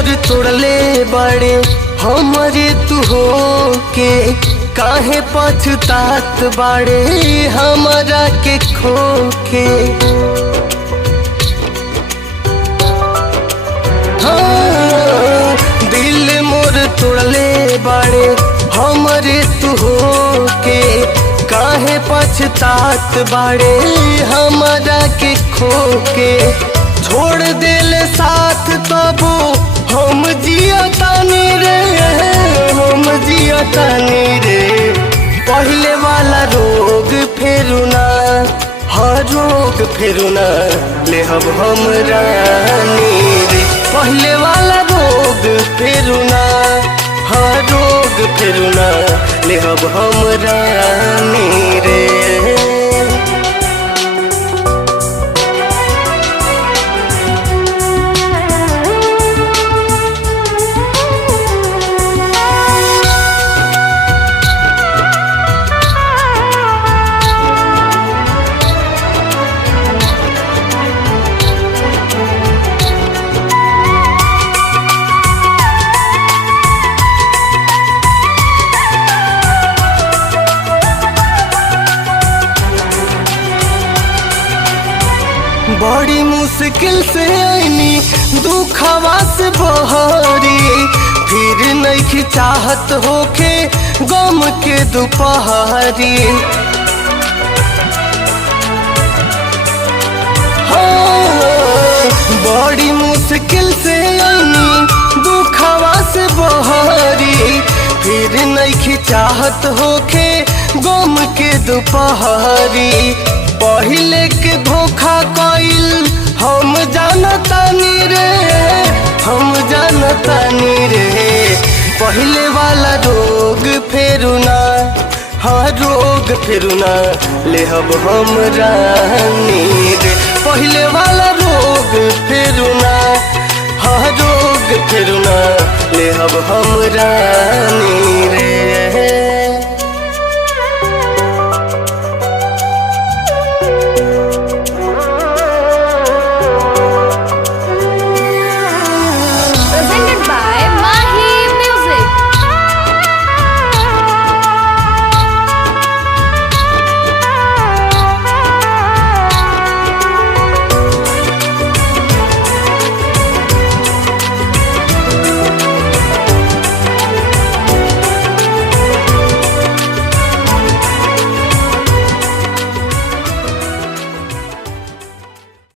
मोर तोड़ले बड़े हमरे तू हो के, काहे पछतात बाड़े हमरा के खो के। हाँ, दिल मोर तोड़ले बड़े हमरे तू हो के, काहे पछतात बाड़े हमरा के खो के। छोड़ देले साथ तबो हम जियतानी रे, हम जियतानी रे। पहले वाला रोग फेरू ना, हर रोग फेरू ना लेहब हम रानी रे। पहले वाला रोग फेरू ना, हर रोग फेरू ना लेहब हम रानी रे। बड़ी मुश्किल से आईनी दुखवा से बहरी, फिर नहीं चाहत होके गम के दोपहरी। हाँ, बड़ी मुश्किल से आईनी दुखवा से बहरी, फिर नहीं चाहत होके गम के दोपहरी। पहले के धोखा कइल हम जानतानी रे, हम जानतानी रे। पहले वाला रोग फेरू ना, हाँ रोग फेरू ना लेहब हम रानी रे। पहले वाला रोग फेरू ना, हाँ रोग फेरू ना लेहब हम रानी।